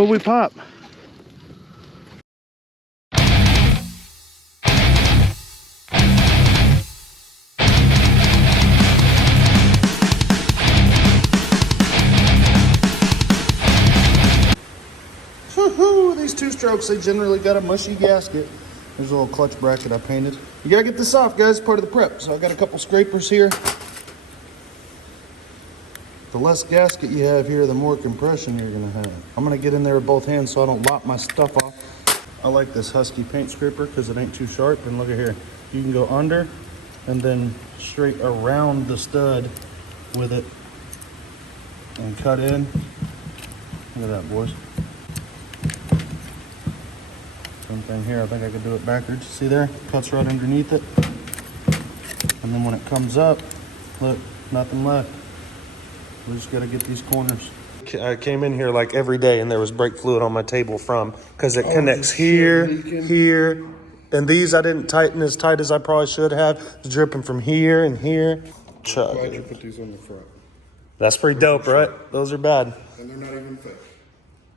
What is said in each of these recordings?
What we pop? Woohoo! These two strokes, they generally got a mushy gasket. There's a little clutch bracket I painted. You gotta get this off, guys, part of the prep. So I got a couple scrapers here. The less gasket you have here, the more compression you're gonna have. I'm gonna get in there with both hands so I don't lop my stuff off. I like this Husky paint scraper because it ain't too sharp. And look at here, you can go under and then straight around the stud with it and cut in. Look at that, boys. Same thing here, I think I could do it backwards. See there? Cuts right underneath it. And then when it comes up, look, nothing left. We just gotta get these corners. I came in here like every day and there was brake fluid on my table because it connects here, here. And these I didn't tighten as tight as I probably should have. It's dripping from here and here. Chug. Why'd you put these on the front? That's pretty dope, right? Those are bad. And they're not even fake.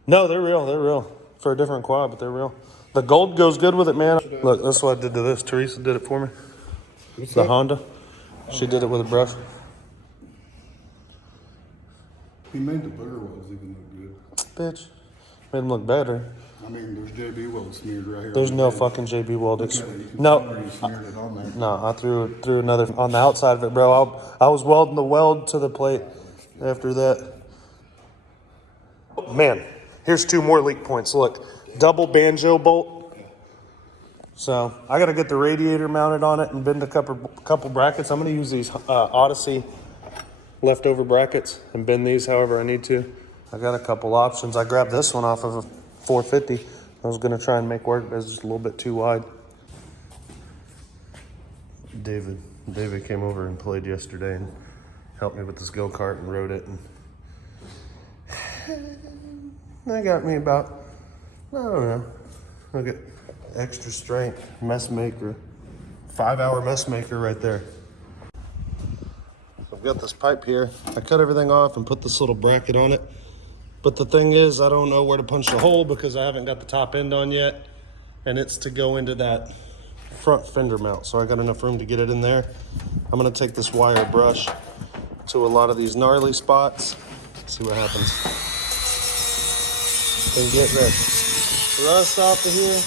No, they're real, they're real. For a different quad, but they're real. The gold goes good with it, man. Look, that's what I did to this. Teresa did it for me. What's the that? Honda. She did it with a brush. He made the bigger welds even look good. Bitch. Made them look better. I mean, there's JB weld smeared right here. There's no fucking JB weld. No. No, I threw another on the outside of it, bro. I was welding the weld to the plate after that. Man, here's two more leak points. Look, double banjo bolt. So I got to get the radiator mounted on it and bend a couple brackets. I'm going to use these Odyssey leftover brackets and bend these however I need to. I got a couple options. I grabbed this one off of a 450. I was going to try and make work, but it's just a little bit too wide. David came over and played yesterday and helped me with this go-kart and rode it. And that got me about, I don't know, look at extra strength, mess maker, 5-hour mess maker right there. I've got this pipe here. I cut everything off and put this little bracket on it. But the thing is, I don't know where to punch the hole because I haven't got the top end on yet. And it's to go into that front fender mount. So I got enough room to get it in there. I'm gonna take this wire brush to a lot of these gnarly spots. See what happens. And get the rust off of here.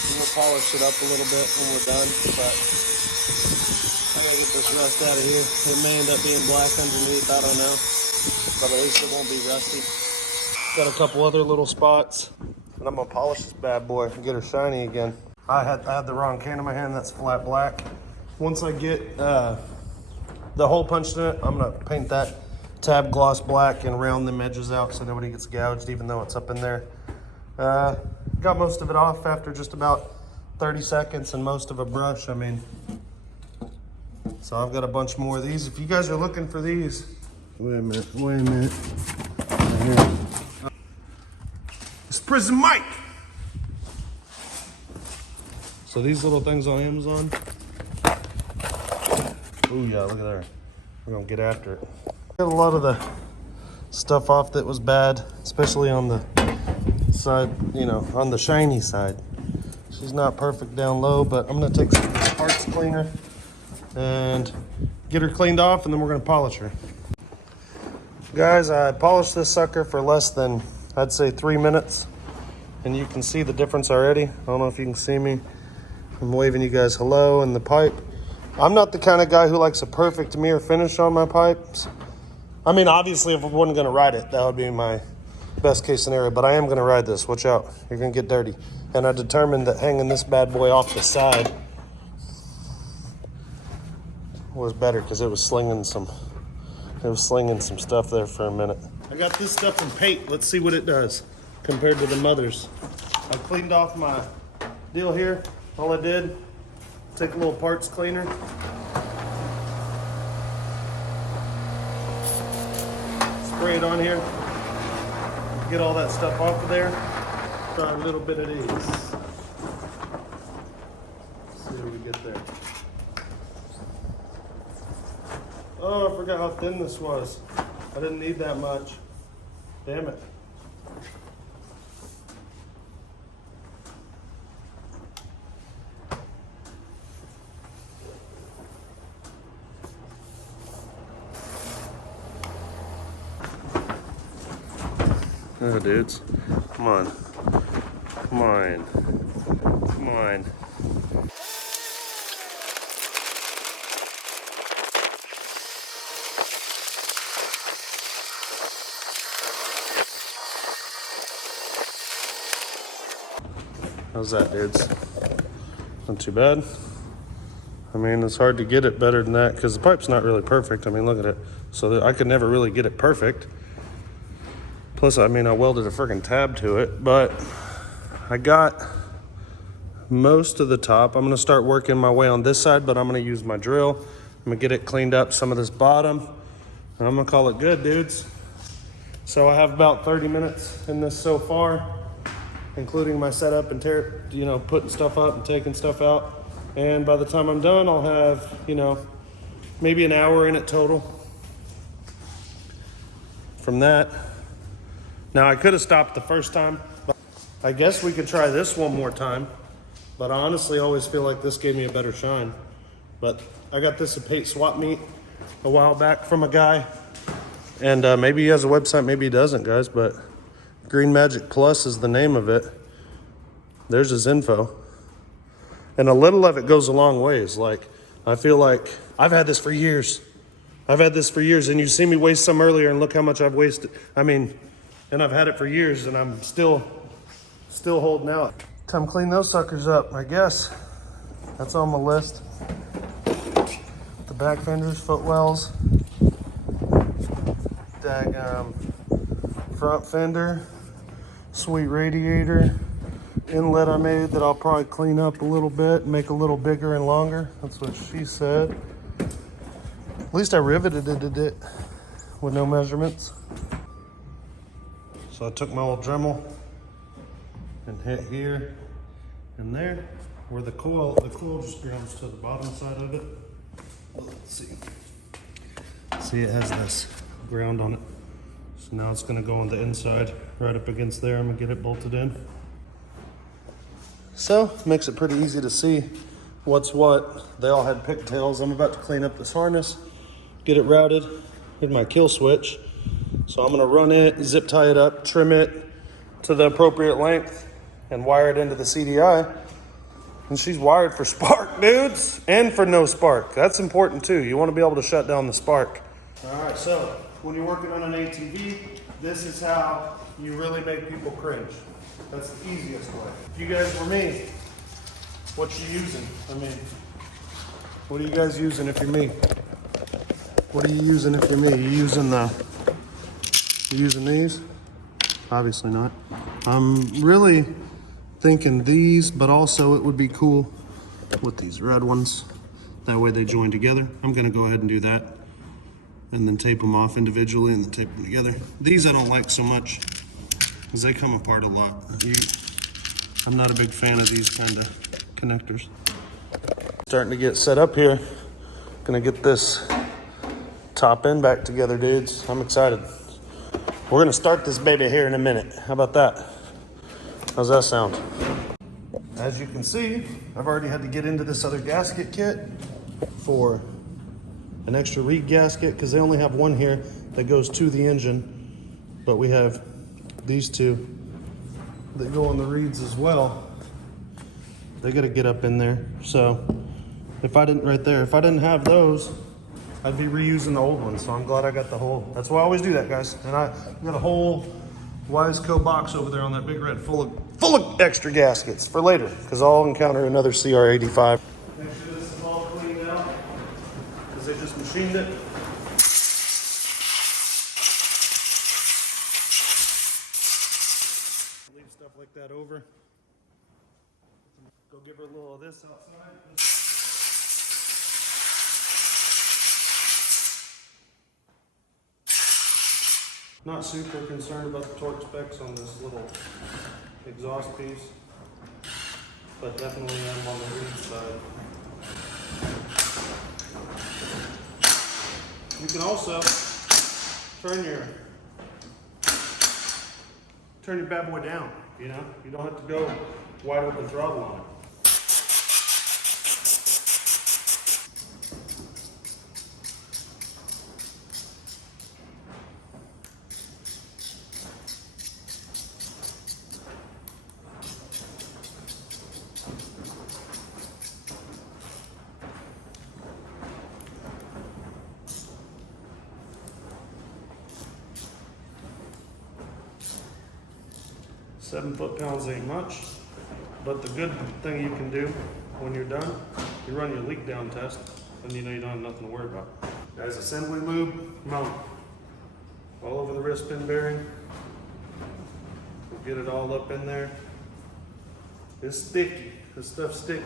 And we'll polish it up a little bit when we're done. But I gotta get this rust out of here. It may end up being black underneath, I don't know. But at least it won't be rusty. Got a couple other little spots. And I'm gonna polish this bad boy and get her shiny again. I had the wrong can in my hand, that's flat black. Once I get the hole punched in it, I'm gonna paint that tab gloss black and round them edges out so nobody gets gouged even though it's up in there. Got most of it off after just about 30 seconds and most of a brush, I mean. So I've got a bunch more of these. If you guys are looking for these, wait a minute. Right here. It's Prison Mike. So these little things on Amazon. Oh yeah, look at there. We're gonna get after it. Got a lot of the stuff off that was bad, especially on the side, you know, on the shiny side. She's not perfect down low, but I'm gonna take some of this parts cleaner and get her cleaned off, and then we're gonna polish her. Guys, I polished this sucker for less than, I'd say 3 minutes, and you can see the difference already. I don't know if you can see me. I'm waving you guys hello in the pipe. I'm not the kind of guy who likes a perfect mirror finish on my pipes. I mean, obviously, if I wasn't gonna ride it, that would be my best case scenario, but I am gonna ride this. Watch out, you're gonna get dirty. And I determined that hanging this bad boy off the side was better because it was slinging some stuff there for a minute. I got this stuff from Pate. Let's see what it does compared to the mothers. I cleaned off my deal here. All I did, take a little parts cleaner. Spray it on here. Get all that stuff off of there. Try a little bit of these. Let's see what we get there. Oh, I forgot how thin this was. I didn't need that much. Damn it. Oh, dudes. Come on. Come on. Come on. How's that, dudes? Not too bad. I mean, it's hard to get it better than that because the pipe's not really perfect. I mean, look at it. So I could never really get it perfect. Plus, I mean, I welded a friggin' tab to it, but I got most of the top. I'm gonna start working my way on this side, but I'm gonna use my drill. I'm gonna get it cleaned up, some of this bottom, and I'm gonna call it good, dudes. So I have about 30 minutes in this so far, including my setup and putting stuff up and taking stuff out. And by the time I'm done, I'll have, maybe an hour in it total. From that, now I could have stopped the first time, but I guess we could try this one more time. But I honestly always feel like this gave me a better shine. But I got this at Pate Swap Meet a while back from a guy. And maybe he has a website, maybe he doesn't, guys, but Green Magic Plus is the name of it. There's his info. And a little of it goes a long ways. Like, I feel like I've had this for years. And you see me waste some earlier, and look how much I've wasted. I mean, and I've had it for years, and I'm still holding out. Time to clean those suckers up, I guess. That's on my list. The back fenders, footwells. Front fender. Sweet radiator. Inlet I made that I'll probably clean up a little bit, make a little bigger and longer. That's what she said. At least I riveted it with no measurements. So I took my old Dremel and hit here and there where the coil just grounds to the bottom side of it. Let's see. See, it has this ground on it. So now it's gonna go on the inside, right up against there. I'm gonna get it bolted in. So, makes it pretty easy to see what's what. They all had pigtails. I'm about to clean up this harness, get it routed with my kill switch. So I'm gonna run it, zip tie it up, trim it to the appropriate length, and wire it into the CDI. And she's wired for spark, dudes, and for no spark. That's important too. You wanna be able to shut down the spark. All right, so when you're working on an ATV, this is how you really make people cringe. That's the easiest way. If you guys were me, what you using? I mean, what are you guys using if you're me? What are you using if you're me? You using these? Obviously not. I'm really thinking these, but also it would be cool with these red ones. That way they join together. I'm gonna go ahead and do that. And then tape them off individually and then tape them together. These I don't like so much because they come apart a lot. I'm not a big fan of these kind of connectors. Starting to get set up here. Gonna get this top end back together, dudes. I'm excited. We're gonna start this baby here in a minute. How about that? How's that sound? As you can see, I've already had to get into this other gasket kit for an extra reed gasket because they only have one here that goes to the engine, but we have these two that go on the reeds as well. They got to get up in there. So if I didn't have those, I'd be reusing the old ones. So I'm glad I got the whole. That's why I always do that, guys. And I got a whole Wiseco box over there on that big red full of extra gaskets for later because I'll encounter another CR85. Make sure this is all cleaned out because they just machined it. Leave stuff like that over. Go give her a little of this outside. Not super concerned about the torque specs on this little exhaust piece, but definitely am on the reed side. You can also turn your bad boy down, you know? You don't have to go wide open throttle on it. 7 foot-pounds ain't much, but the good thing you can do when you're done, you run your leak down test, and you know you don't have nothing to worry about. Guys, assembly lube, mount. All over the wrist pin bearing. We'll get it all up in there. It's sticky, this stuff's sticky.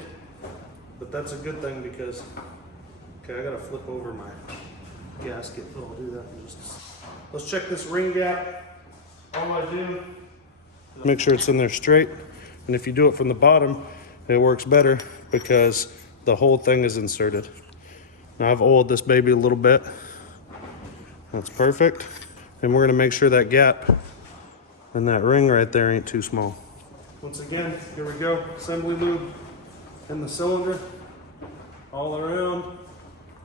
But that's a good thing because, okay, I gotta flip over my gasket, but I'll do that in just a second. Let's check this ring gap. All I do, make sure it's in there straight. And if you do it from the bottom, it works better because the whole thing is inserted. Now I've oiled this baby a little bit. That's perfect. And we're gonna make sure that gap in that ring right there ain't too small. Once again, here we go. Assembly lube in the cylinder, all around.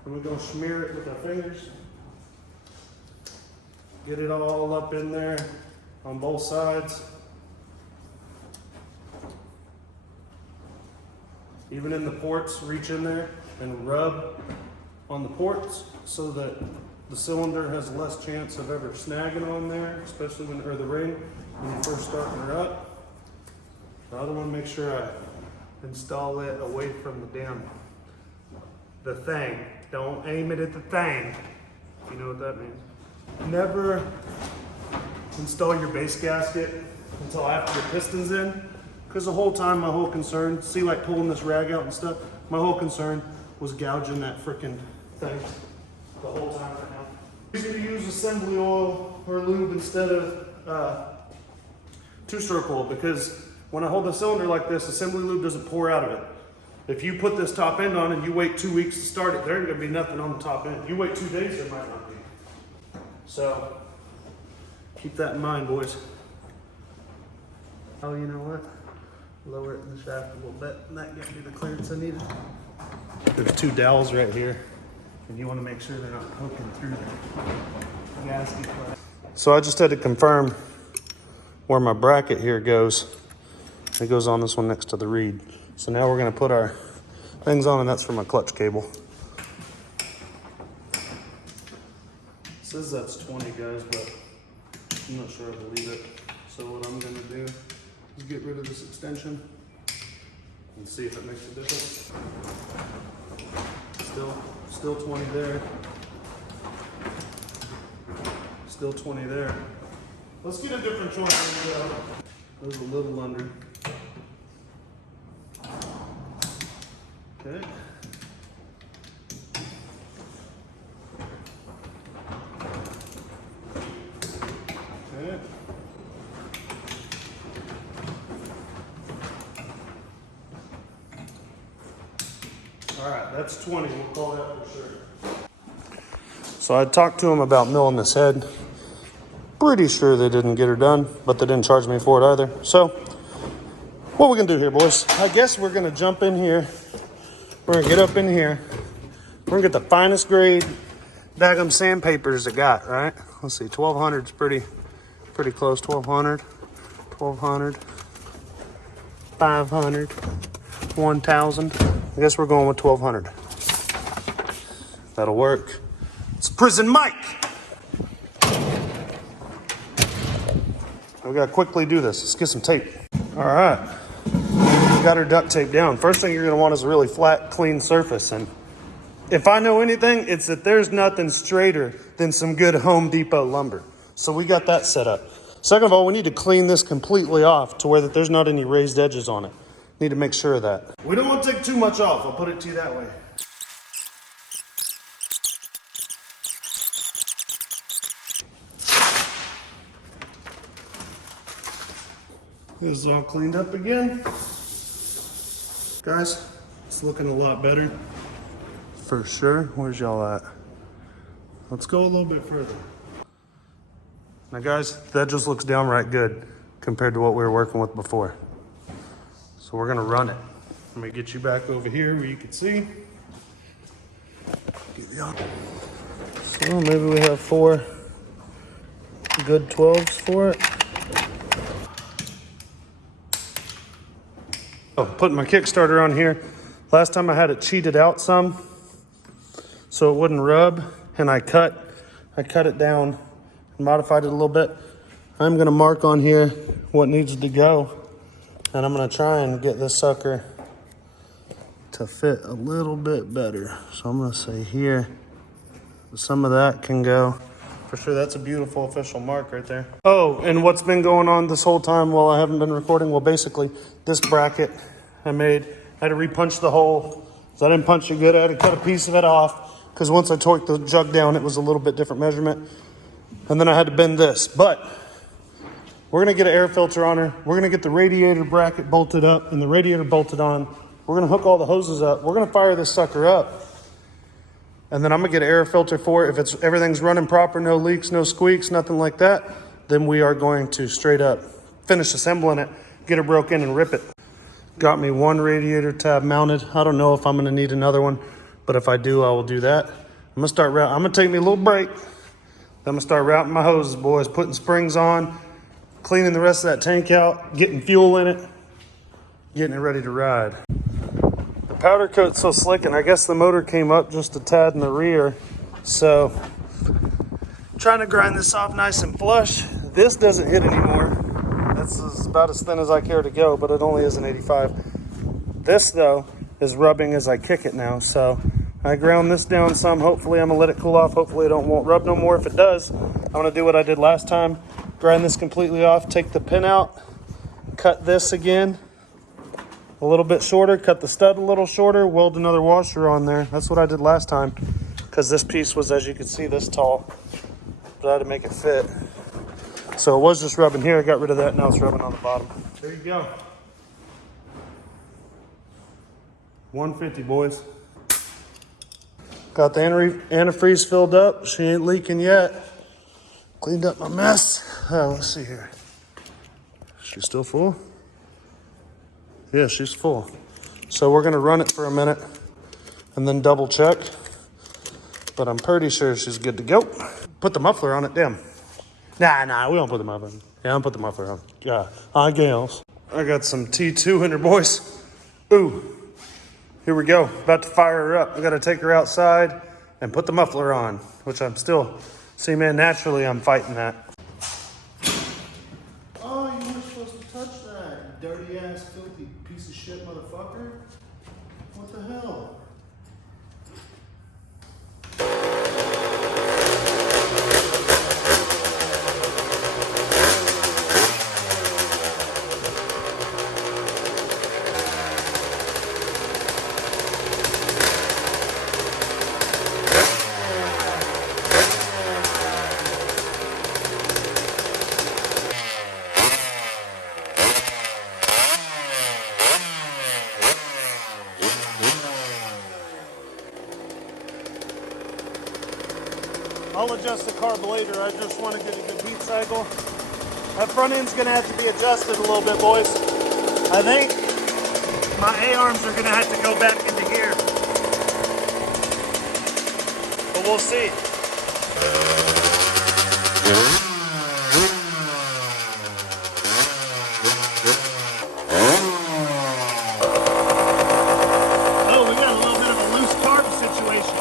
And we're gonna smear it with our fingers. Get it all up in there on both sides. Even in the ports, reach in there and rub on the ports so that the cylinder has less chance of ever snagging on there, especially when, or the ring, when you first starting her up. The other one, make sure I install it away from the thing. Don't aim it at the thing. You know what that means. Never install your base gasket until after your piston's in, because the whole time my whole concern, see like pulling this rag out and stuff, my whole concern was gouging that frickin' thing the whole time right now. Easy to use assembly oil or lube instead of two-stroke oil, because when I hold the cylinder like this, assembly lube doesn't pour out of it. If you put this top end on and you wait 2 weeks to start it, there ain't gonna be nothing on the top end. You wait 2 days, there might not be. So, keep that in mind, boys. Oh, you know what? Lower it in the shaft a little bit, and that gives me the clearance I needed. There's 2 dowels right here, and you want to make sure they're not poking through the gasket. So I just had to confirm where my bracket here goes. It goes on this one next to the reed. So now we're going to put our things on, and that's for my clutch cable. It says that's 20, guys, but I'm not sure I believe it. So what I'm going to do is get rid of this extension and see if it makes a difference. Still 20 there. Still 20 there. Let's get a different joint. There's a little under. Okay. Okay. All right, that's 20. We'll call that for sure. So I talked to him about milling this head. Pretty sure they didn't get her done, but they didn't charge me for it either. So what we gonna do here, boys? I guess we're gonna jump in here. We're gonna get up in here. We're gonna get the finest grade daggum sandpapers it got, right? Let's see, 1200 is pretty close. 1200, 1200, 500, 1000. I guess we're going with 1200. That'll work. It's Prison Mike. We gotta quickly do this. Let's get some tape. All right, we got her duct tape down. First thing you're gonna want is a really flat, clean surface. And if I know anything, it's that there's nothing straighter than some good Home Depot lumber. So we got that set up. Second of all, we need to clean this completely off to where that there's not any raised edges on it. Need to make sure of that. We don't want to take too much off. I'll put it to you that way. This is all cleaned up again. Guys, it's looking a lot better. For sure. Where's y'all at? Let's go a little bit further. Now guys, that just looks downright good compared to what we were working with before. So we're gonna run it. Let me get you back over here where you can see. So maybe we have 4 good 12s for it. Oh, putting my Kickstarter on here. Last time I had it cheated out some so it wouldn't rub, and I cut it down and modified it a little bit. I'm gonna mark on here what needs to go, and I'm gonna try and get this sucker to fit a little bit better. So I'm gonna say here, some of that can go. For sure, that's a beautiful official mark right there. Oh, and what's been going on this whole time while I haven't been recording? Well, basically, this bracket I had to repunch the hole. So I didn't punch it good. I had to cut a piece of it off because once I torqued the jug down, it was a little bit different measurement. And then I had to bend this. But we're gonna get an air filter on her. We're gonna get the radiator bracket bolted up and the radiator bolted on. We're gonna hook all the hoses up. We're gonna fire this sucker up. And then I'm gonna get an air filter for it. If everything's running proper, no leaks, no squeaks, nothing like that, then we are going to straight up finish assembling it, get it broke in and rip it. Got me one radiator tab mounted. I don't know if I'm gonna need another one, but if I do, I will do that. I'm gonna take me a little break. Then I'm gonna start routing my hoses, boys, putting springs on, cleaning the rest of that tank out, getting fuel in it, getting it ready to ride. The powder coat's so slick, and I guess the motor came up just a tad in the rear. So, trying to grind this off nice and flush. This doesn't hit anymore. This is about as thin as I care to go, but it only is an 85. This, though, is rubbing as I kick it now. So, I ground this down some. Hopefully, I'm going to let it cool off. Hopefully, it won't rub no more. If it does, I'm going to do what I did last time. Grind this completely off, take the pin out, cut this again a little bit shorter, cut the stud a little shorter, weld another washer on there. That's what I did last time because this piece was, as you can see, this tall, but I had to make it fit. So it was just rubbing here. I got rid of that. Now it's rubbing on the bottom. There you go. 150, boys. Got the antifreeze filled up. She ain't leaking yet. Cleaned up my mess. Let's see here. She's still full? Yeah, she's full. So we're gonna run it for a minute and then double check. But I'm pretty sure she's good to go. Put the muffler on it, damn. Nah, we don't put the muffler on. Yeah, I'll put the muffler on. Yeah, I guess. I got some T2 in her, boys. Ooh, here we go. About to fire her up. I gotta take her outside and put the muffler on, which I'm still, see man, naturally I'm fighting that. Oh, you weren't supposed to touch that, dirty ass, filthy piece of shit motherfucker. What the hell? I'll adjust the carburetor. I just want to get a good heat cycle. That front end's going to have to be adjusted a little bit, boys. I think my A-arms are going to have to go back into here. But we'll see. Oh, we got a little bit of a loose carb situation.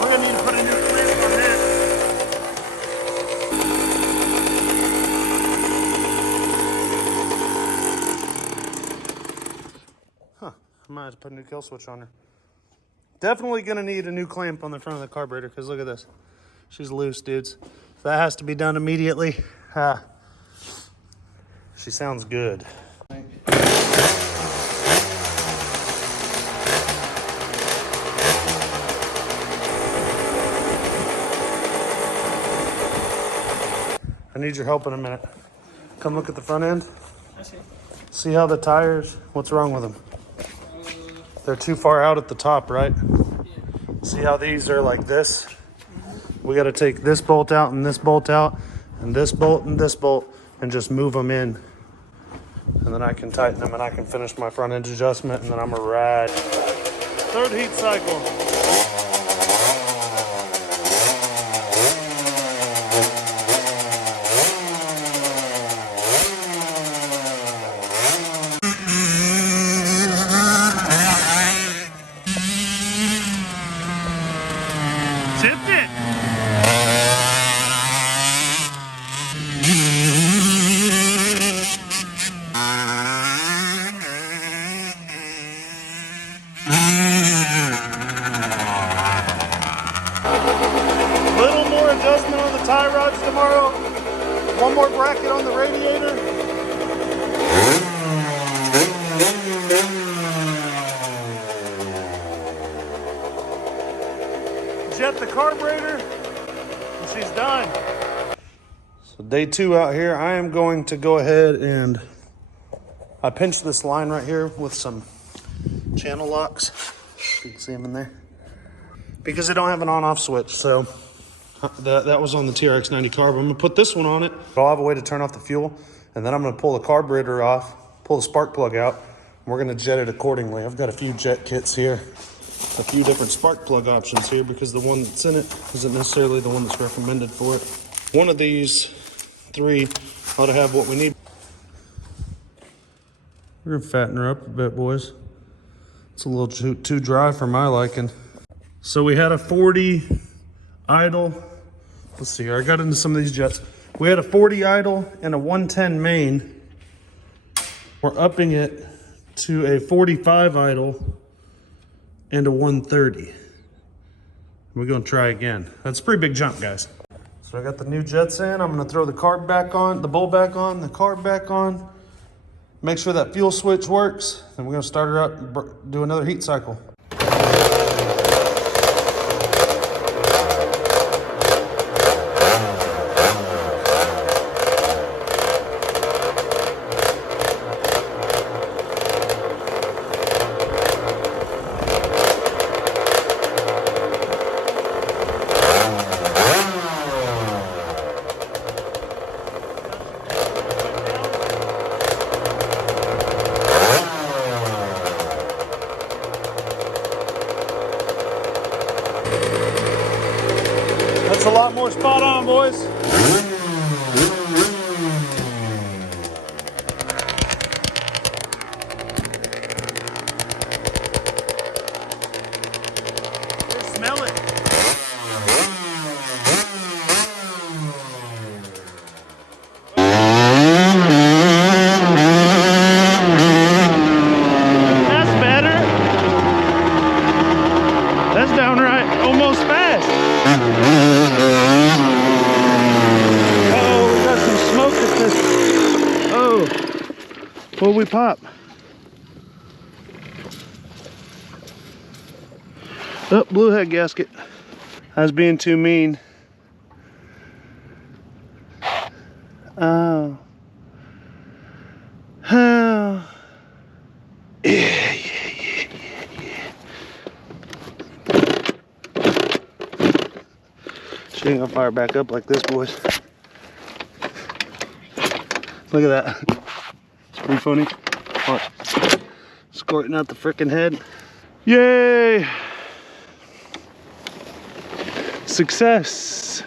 We're going to need to put a new clamp on that. I might have to put a new kill switch on her. Definitely going to need a new clamp on the front of the carburetor because look at this. She's loose, dudes. That has to be done immediately. She sounds good. I need your help in a minute. Come look at the front end. I see. See how the tires, what's wrong with them? They're too far out at the top, right? Yeah. See how these are like this? We got to take this bolt out and this bolt out and this bolt and just move them in. And then I can tighten them and I can finish my front end adjustment and then I'm gonna ride. Third heat cycle. Tipped it. adjustment on the tie rods tomorrow. One more bracket on the radiator. Jet the carburetor, and she's done. So day 2 out here, I am going to go ahead and I pinched this line right here with some channel locks. You can see them in there. Because they don't have an on-off switch, so that was on the TRX90 carb. I'm gonna put this one on it. I'll have a way to turn off the fuel, and then I'm gonna pull the carburetor off, pull the spark plug out, and we're gonna jet it accordingly. I've got a few jet kits here, a few different spark plug options here, because the one that's in it isn't necessarily the one that's recommended for it. One of these 3 ought to have what we need. We're gonna fatten her up a bit, boys. It's a little too dry for my liking. So we had a 40 idle. Let's see here, I got into some of these jets. We had a 40 idle and a 110 main. We're upping it to a 45 idle and a 130. We're gonna try again. That's a pretty big jump, guys. So I got the new jets in. I'm gonna throw the carb back on, the bowl back on, the carb back on. Make sure that fuel switch works. And we're gonna start her up and do another heat cycle. That's a lot more spot on, boys. Smell it. That's better. That's downright almost fast. Oh, we got some smoke at this. Oh, what'd we pop? Oh, blue head gasket. I was being too mean. Oh. Oh. Yeah. She ain't gonna fire back up like this, boys. Look at that. It's pretty funny. What? Squirting out the frickin' head. Yay! Success!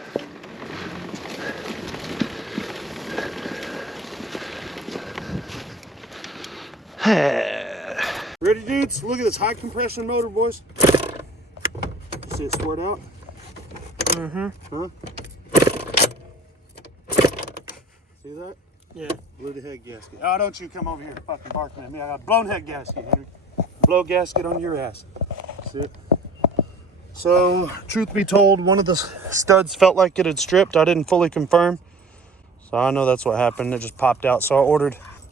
Ready, dudes? Look at this high compression motor, boys. See it squirt out? Mm-hmm. Huh? See that? Yeah. Blew the head gasket. Oh, don't you come over here fucking barking at me. I got a blown head gasket, Henry. Blow gasket on your ass. See it? So, truth be told, one of the studs felt like it had stripped. I didn't fully confirm. So I know that's what happened. It just popped out. So I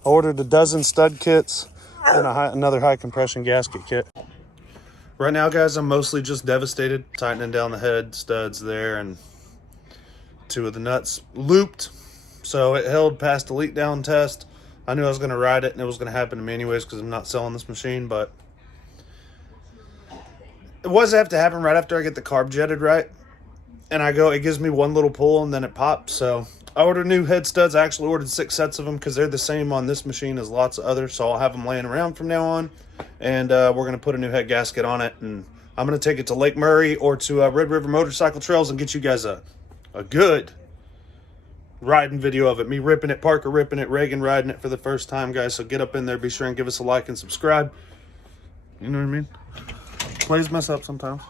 ordered a dozen stud kits and another high compression gasket kit. Right now, guys, I'm mostly just devastated, tightening down the head studs there, and 2 of the nuts looped. So it held past the leak down test. I knew I was going to ride it, and it was going to happen to me anyways because I'm not selling this machine, but it was have to happen right after I get the carb jetted right. And it gives me one little pull, and then it pops. So I ordered new head studs. I actually ordered 6 sets of them because they're the same on this machine as lots of others. So I'll have them laying around from now on. And we're going to put a new head gasket on it. And I'm going to take it to Lake Murray or to Red River Motorcycle Trails and get you guys a good riding video of it. Me ripping it, Parker ripping it, Reagan riding it for the first time, guys. So get up in there. Be sure and give us a like and subscribe. You know what I mean? Plays mess up sometimes.